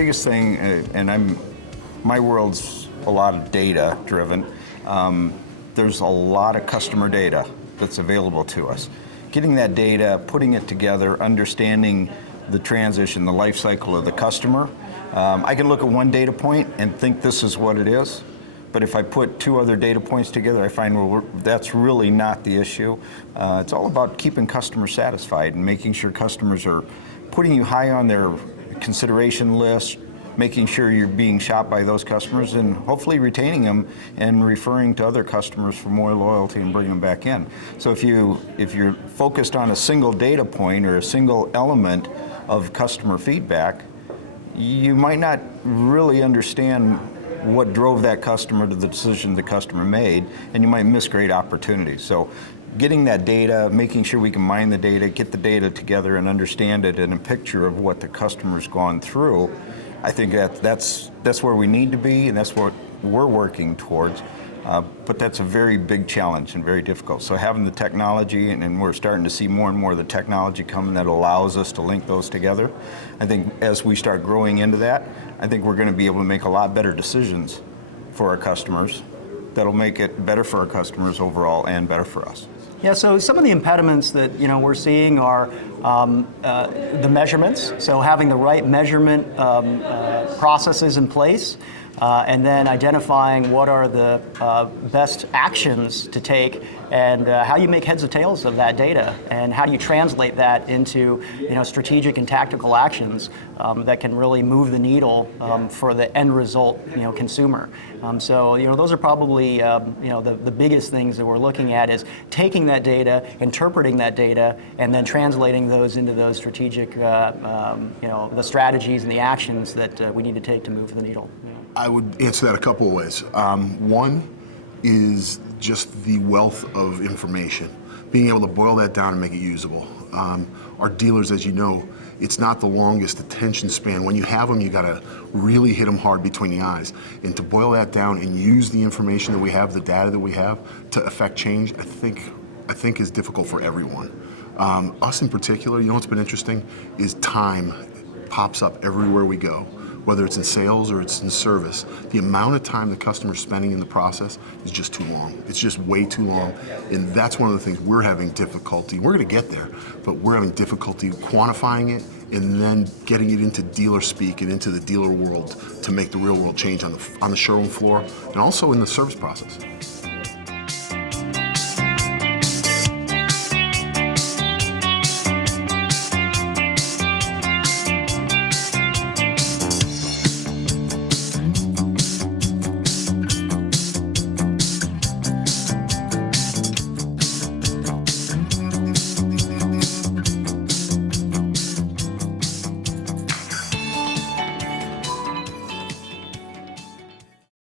biggest thing, and my world's a lot of data driven. There's a lot of customer data that's available to us. Getting that data, putting it together, understanding the transition, the life cycle of the customer. I can look at one data point and think this is what it is, but if I put two other data points together, I find, well, that's really not the issue. It's all about keeping customers satisfied and making sure customers are putting you high on their consideration list, making sure you're being shopped by those customers, and hopefully retaining them and referring to other customers for more loyalty and bringing them back in. So if you're focused on a single data point or a single element of customer feedback, you might not really understand what drove that customer to the decision the customer made, and you might miss great opportunities. So getting that data, making sure we can mine the data, get the data together and understand it in a picture of what the customer's gone through, I think that's where we need to be, and that's what we're working towards. But that's a very big challenge and very difficult. So having the technology, and we're starting to see more and more of the technology coming that allows us to link those together. I think as we start growing into that, I think we're going to be able to make a lot better decisions for our customers that'll make it better for our customers overall and better for us. Yeah, so some of the impediments that we're seeing are the measurements. So having the right measurement processes in place, and then identifying what are the best actions to take, and how you make heads or tails of that data, and how do you translate that into strategic and tactical actions that can really move the needle for the end result consumer. So those are probably the biggest things that we're looking at, is taking that data, interpreting that data, and then translating those into those strategic the strategies and the actions that we need to take to move the needle. I would answer that a couple of ways. One is just the wealth of information, being able to boil that down and make it usable. Our dealers, as you know, it's not the longest attention span. When you have them, you gotta really hit them hard between the eyes. And to boil that down and use the information that we have, the data that we have, to affect change, I think is difficult for everyone. Us in particular, what's been interesting is time pops up everywhere we go. Whether it's in sales or it's in service, the amount of time the customer's spending in the process is just too long. It's just way too long, and that's one of the things we're having difficulty. We're going to get there, but we're having difficulty quantifying it and then getting it into dealer speak and into the dealer world to make the real world change on the showroom floor and also in the service process.